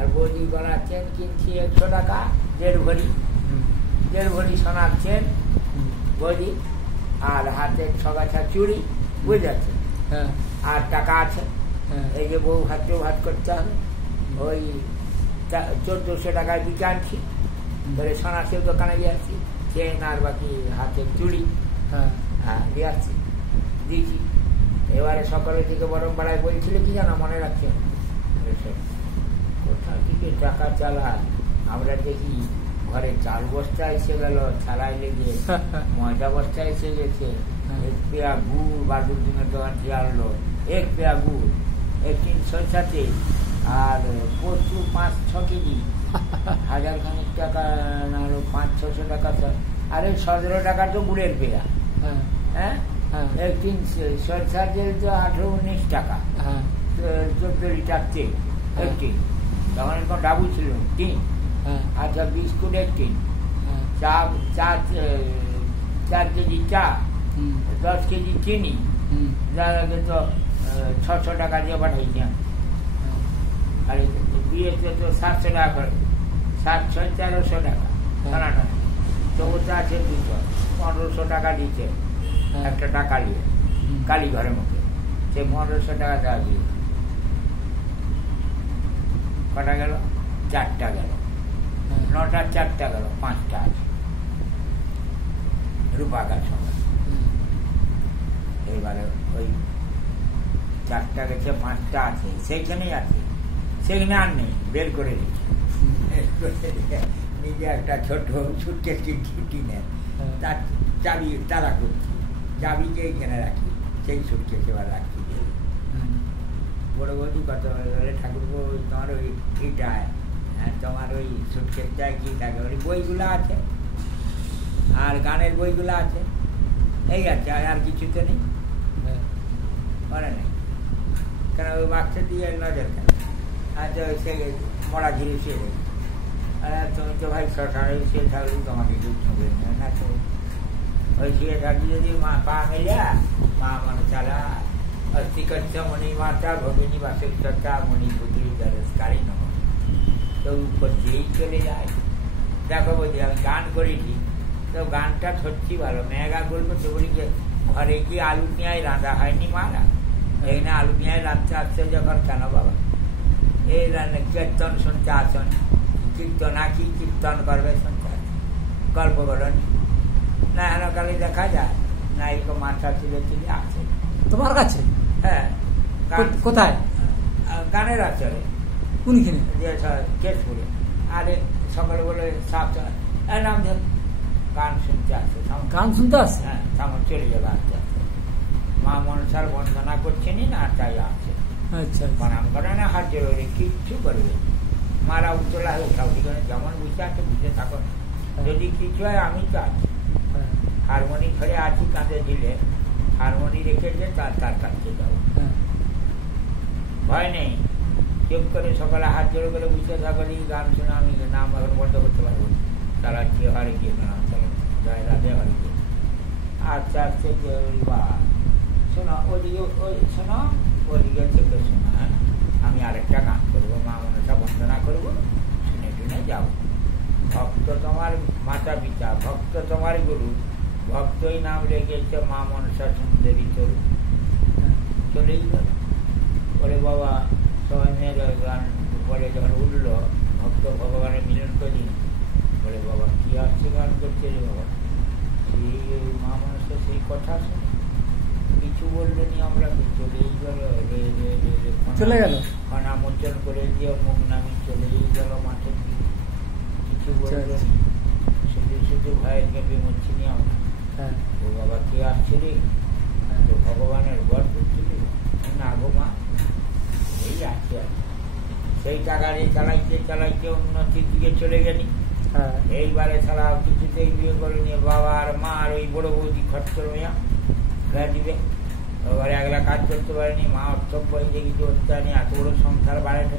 আর বৌদি গলার চেন কিনছি 100 টাকা, 1.5 ভরি সোনার চেন বৌদি, আর হাতে ছগাছা চুড়ি, বুঝে যাচ্ছে, আর টাকা আছে। এই যে বউ ভাত করতে হবে, ওই 1400 টাকায় বিকে আনছি, ধরে সোনার দোকানে যাচ্ছি, চেন আর বাকি হাতের চুড়ি দিয়ে আসছি, দিয়েছি। এবারে সকালের দিকে বরং বেলায় বলছিল কি জানো, মনে রাখছে, কোথা থেকে টাকা চালায়, আমরা দেখি ঘরে 4 বস্তা এসে গেল, ছালাই লেগে ময়দা বস্তা এসে গেছে, 1 পেয়া গুড় বাদুর দিনের দোকান থেকে আনলো, 1 পেয়া গুড়, 1 টিন সরষা তেল, আর কচু 5-6 কেজি, 1000 খানিক টাকা না হলো 500-600 টাকা, আরে 17 টাকা তো গুড়ের পেয়া, হ্যাঁ 1 টিন সরষা তেল তো 18-19 টাকা, 14 লিটার তেল 1 টিন, তখন এরকম ডাবু ছিল টিন। আচ্ছা বিস্কুট 1 টিন, 4 কেজি চা, 10 কেজি চিনি, যাকে তো 600 টাকা দিয়ে পাঠাইছি। আর বিয়েতে তো 700 টাকা করে, 700-1300 টাকা খানাটা, তো ওটা আছে 200-1500 টাকা দিচ্ছে একটা টাকা নিয়ে কালী ঘরের মুখে, সে 1500 টাকা দেওয়া দিয়ে কটা গেল, 4টা গেল, 9টার 4টা গেল, 5টা আছে রূপাকার সঙ্গে। এবারে ওই 4টা গেছে, 5টা আছে, সেইখানেই আছে, সেখানে আর নেই, বের করে দিচ্ছে নিজে একটা ছোট সুটকেস ছুটি নেন, তার চাবি তারা করছি, চাবিকে এখানে রাখি, সেই সুটকেস এবার রাখছি। বড় বৌদি কত বলে, ঠাকুরপো তোমার ওই এইটায়, তোমার ওই সুটকেসটায় কি থাকে, ওই বইগুলো আছে আর গানের বইগুলো আছে, এই আছে, আর কিছু তো নেই, মনে নেই, কেন ওই বাচ্চা দিয়ে নজর কেন, আচ্ছা সে মরা ঘিরে শুয়ে দেয়, তুমি তো ভাই শ্মশানে শুয়ে থাকলে তোমাকে দুধ ছুঁবে না, তো ওই শুয়ে থাকি যদি মা পা মেলা, মা মনে চালা অস্তিকচ্ছ মণিমাতা ভগিনী বাসুচর্চা মণিপুত্রী দরস্কারী নম, তো উপর দিয়েই চলে যায়। দেখো বলছি আমি গান করেছি, তো গানটা সত্যি ভালো, মেঘা বলবো তো বলি যে ঘরে কি আলু পেঁয়াজ রাঁধা হয়নি মারা, এখানে আলু পেঁয়াজ রাঁধতে আসছে যখন, কেন বাবা এই কীর্তন শুনতে আসন, কীর্তন কি কীর্তন করবে শুনতে, গল্প করেন না, হেনকালে দেখা যায় না, এরকম মাথা তুলে আছে তোমার কাছে। হ্যাঁ, কোথায়? গানের আচরে, কোনখানে? কেশপুরে। আরে সকালে বলে নাম ধর গান শুনতে আসে, গান শুনতে আসে, হ্যাঁ তখন চলে যাবে আস্তে আস্তে, মা মনসার বন্দনা করছেনি না, তাই আছে। আচ্ছা, প্রণাম করে না, হাত জোরে, কিচ্ছু করবে, মারা উত্তলা হয়ে উঠাও, যেমন বুঝতে আছে বুঝতে থাকো, যদি কিছু হয় আমি তো আছি, হারমোনি ঘরে আছি, কাঁধে দিলে হারমোনি রেখেছে, তার কাছে যাবো, ভয় নেই, চুপ করে সকালে হাত জোরে করে বুঝতে থাকো, গান শুনে আমি নাম এখন বন্ধ করতে পারবো, চালাচ্ছি হরে গিয়ে নাম চলো, জয় রাধে হরে গিয়ে, আস্তে আস্তে শোনো ওদিকে, ওই শোনো ওদিকে থেকে শোনো, হ্যাঁ আমি আরেকটা গান করবো, মা মনসা বন্দনা করবো, শুনে শুনে যাবো, ভক্ত তোমার মাতা পিতা, ভক্ত তোমার গুরু, ভক্তই নাম রেখেছে মা মনসা সুন্দরী তরু, চলেই গেল। বলে বাবা সবাই মেয়ের গান বলে যখন উঠলো, ভক্ত ভগবানের মিলন করি, বলে বাবা কি আসছে গান করছে রে বাবা, সেই মা মনসা সেই কথা শুনে কিছু বললেনি, আমরা চলেই গেল, চলে গেল, খানা মোচন করে দিয়ে মুখ নামি চলেই গেল মাঠের দিকে, কিছু বললেন, শুধু শুধু ভয়ের কেঁপে মরছি নি আমরা, ও বাবা কে আসছে রে, তো ভগবানের ঘর করছিলি না গো মা, এই আছে, সেই টাকা রে চালাইতে চালাইতে উন্নতির দিকে চলে গেলি, এইবারে ছাড়া কিছুতেই বিয়ে করে নিয়ে বাবা আর মা আর ওই বড় বৌদি খরচ করবে দিবে, এবারে একলা কাজ করতে পারেনি, মা অর্থব্য হয়ে যে কিছু হচ্ছে, এত বড় সংসার বাড়াতে